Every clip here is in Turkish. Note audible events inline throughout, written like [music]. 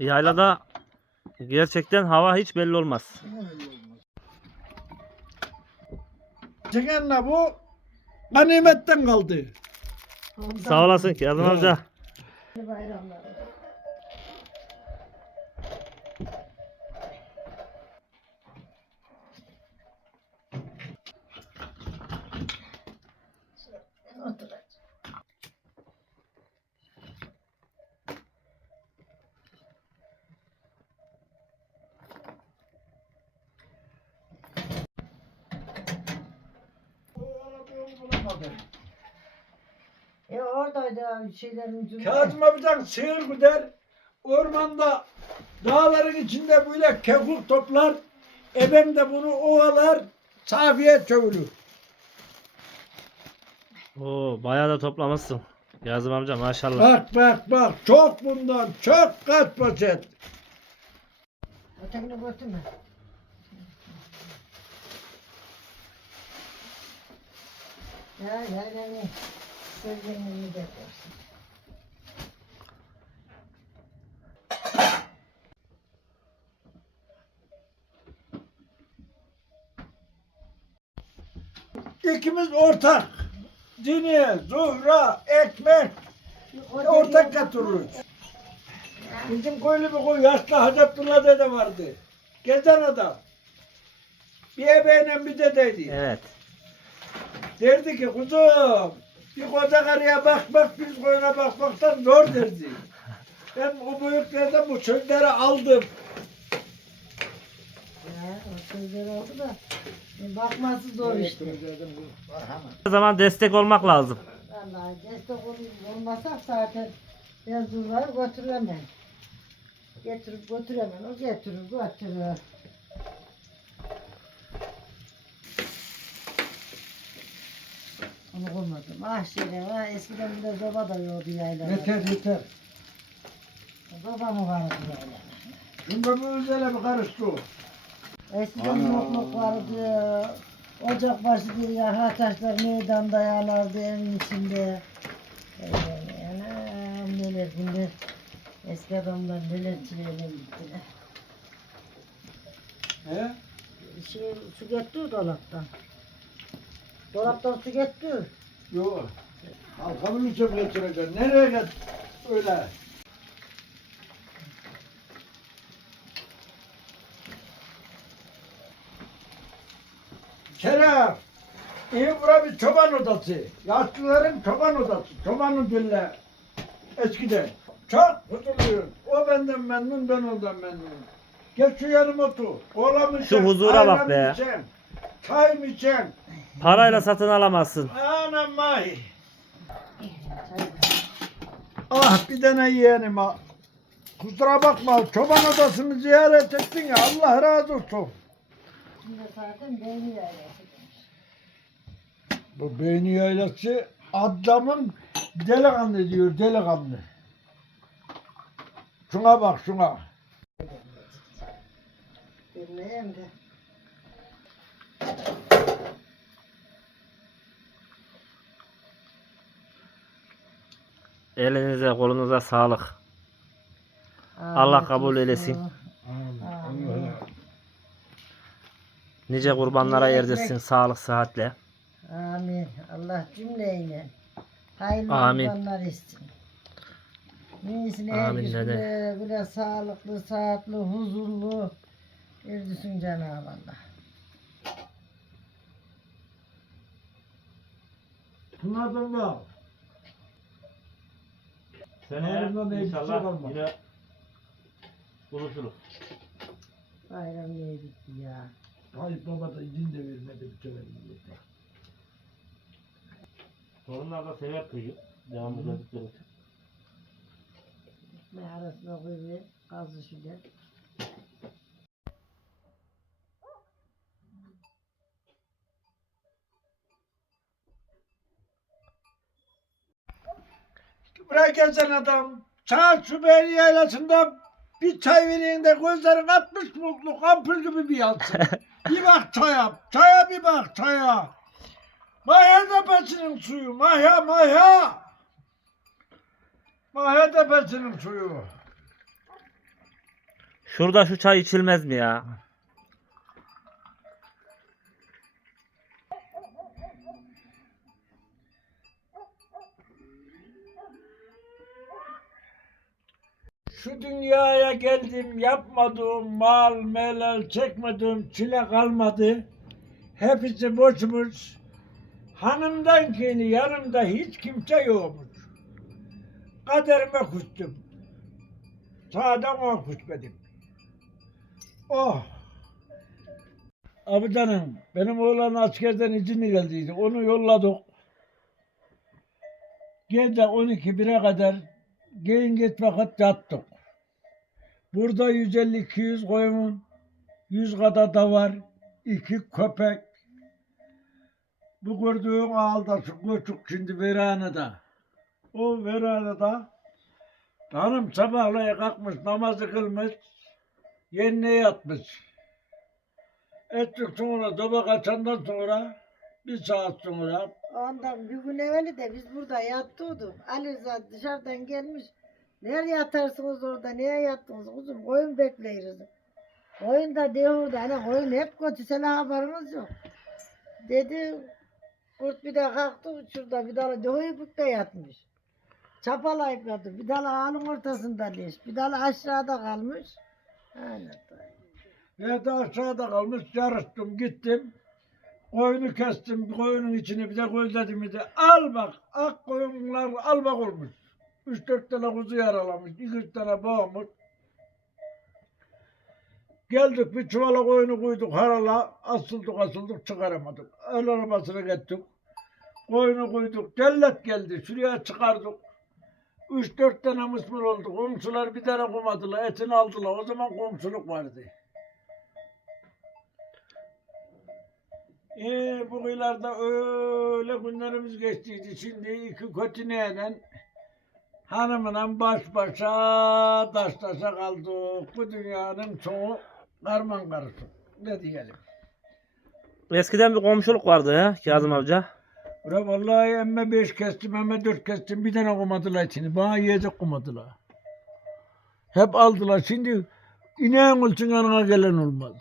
Yaylada gerçekten hava hiç belli olmaz. Çekenle bu ganimetten kaldı. Sağ olasın ki Yazım amca. Bayramları. E oradaydı abi şeylerin. Kazım abidan sığır güder. Ormanda dağların içinde böyle kekuk toplar. Ebem de bunu ovalar. Safiye çövülür. Oo bayağı da toplamışsın. Yazım amca maşallah. Bak bak bak çok bundan çok kaç poşet. Ötekini götürme. Ya ya ya ne? Sözlerini de koysun. İkimiz ortak. Dini, zuhra, ekmek ortak götürürüz. Bizim köylü bir koy yaşlı Hacı Abdullah dede vardı. Gezen adam. Bir ebeğine bir dedeydi. Evet. Derdi ki kuzum bir koca karıya bak bak bir koyuna bakmaktan zor derdi. Ben o büyüklerden bu sözleri aldım. Ya o oldu da e, bakması zor işte. Her zaman destek olmak lazım. Vallahi destek ol- olmasak zaten ben zurları götüremem. Getirip götüremem. O getirir götürür. Onu koymadım. Ah şeyler ha eskiden bir de zoba da yoktu yaylada. Yeter yeter. Zoba mı vardı yaylada? Şimdi bu özele bir karıştı. Eskiden yokluk vardı. Ocak başı bir yakar taşlar meydanda yanardı evin içinde. Ee, Anam neler günler. Eski adamlar neler çileyle gittiler. He? Şey, su getti dolaptan. Dolaptan su getti. Yok. Halkamın içine getireceksin. Nereye get? Öyle. Şeref. İyi bura bir çoban odası. Yaşlıların çoban odası. Çobanın dille. Eskiden. Çok huzurluyuz. O benden memnun, ben ondan memnunum. Geç şu yanıma otur. Mı Şu huzura bak be. içen, Çay mı içen? Parayla satın alamazsın. Anam mahi. Ah bir tane yeğenim ha. Kusura bakma çoban odasını ziyaret ettin ya Allah razı olsun. Bu beyni yaylası adamın delikanlı diyor delikanlı. Şuna bak şuna. Bilmeyeyim de. Elinize kolunuza sağlık. Allah kabul eylesin. Nice kurbanlara erdirsin sağlık sıhhatle. Amin. Allah cümleyle hayırlı Amin. kurbanlar etsin. Neyisine Amin dede. böyle, böyle sağlıklı, saatli, huzurlu erdirsin Cenab-ı Allah. Bunlardan da al. Ağzından ne bir şey kalmaz. buluşuruz. Bayram niye bitti ya? Tayyip Baba da izin de vermedi bir sefer. Torunlar da sever kıyı. Devamlı gördükleri için. Ne arasına koyuyor, gazı şöyle. Buraya gelsen adam. Saat şu beyni yaylasında bir çay vereyim de gözlerin 60 mutluluk ampul gibi bir yansın. [laughs] bir bak çaya. Çaya bir bak çaya. Mahya tepesinin suyu. Mahya mahya. Mahya tepesinin suyu. Şurada şu çay içilmez mi ya? Şu dünyaya geldim yapmadığım mal melal çekmediğim çile kalmadı. Hepsi boşmuş. Hanımdan kendi yanımda hiç kimse yokmuş. Kaderime kustum. Sağdan o kusmedim. Oh! Abidanım, benim oğlan askerden izinli geldiydi. Onu yolladık. Gece 12-1'e kadar giyin git vakit yattık. Burada 150-200 koyun, 100 kadar da var, iki köpek. Bu gördüğün ağılda şu küçük şimdi veranada. O veranada hanım sabahleyin kalkmış namazı kılmış, yerine yatmış. Ettik sonra doba kaçandan sonra bir saat sonra Ondan bir gün evveli de biz burada yattıydık. Ali Rıza dışarıdan gelmiş. Nereye yatarsınız orada? Niye yattınız kuzum? Koyun bekleyiz. Koyun da diyordu. Hani koyun hep kötü. Senin haberiniz yok. Dedi. Kurt bir de kalktı. Şurada bir dalı doyupukta yatmış. Çapalayıp yattı. Bir dalı ağanın ortasında leş. Bir dalı aşağıda kalmış. Aynen. Da aşağıda kalmış yarıştım gittim. Koyunu kestim. Koyunun içine bir de gözledim bir de. Al bak ak koyunlar al bak olmuş. Üç dört tane kuzu yaralamış. iki üç tane boğmuş. Geldik bir çuvala koyunu koyduk harala. Asıldık asıldık çıkaramadık. El arabasına gittik. Koyunu koyduk. Cellet geldi. Şuraya çıkardık. Üç dört tane mısmır oldu. Komşular bir tane kumadılar. Etini aldılar. O zaman komşuluk vardı. Ee, bu yıllarda öyle günlerimiz geçtiydi. Şimdi iki kötüneyle hanımla baş başa taş taşa kaldık. Bu dünyanın sonu karman karışık. Ne diyelim. Eskiden bir komşuluk vardı ya Kazım amca. Ura vallahi emme beş kestim, emme dört kestim. Bir tane kumadılar içini. Bana yiyecek kumadılar. Hep aldılar. Şimdi ineğin olsun yanına gelen olmaz.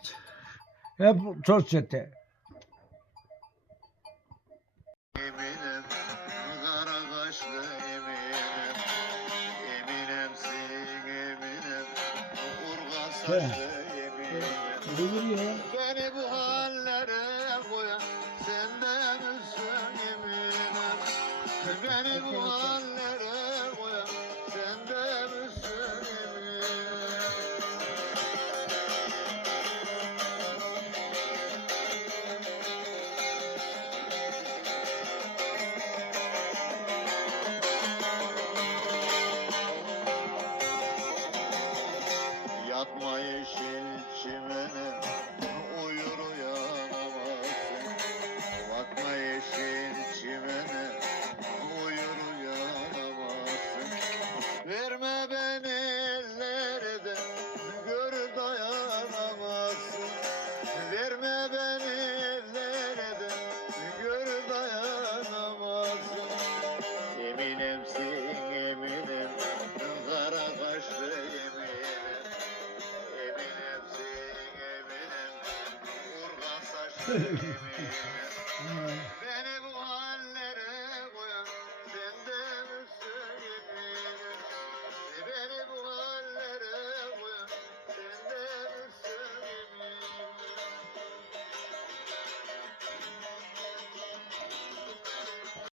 Hep sosyete. Eminim. Olur ya. Beni bu hallere [laughs] Amen.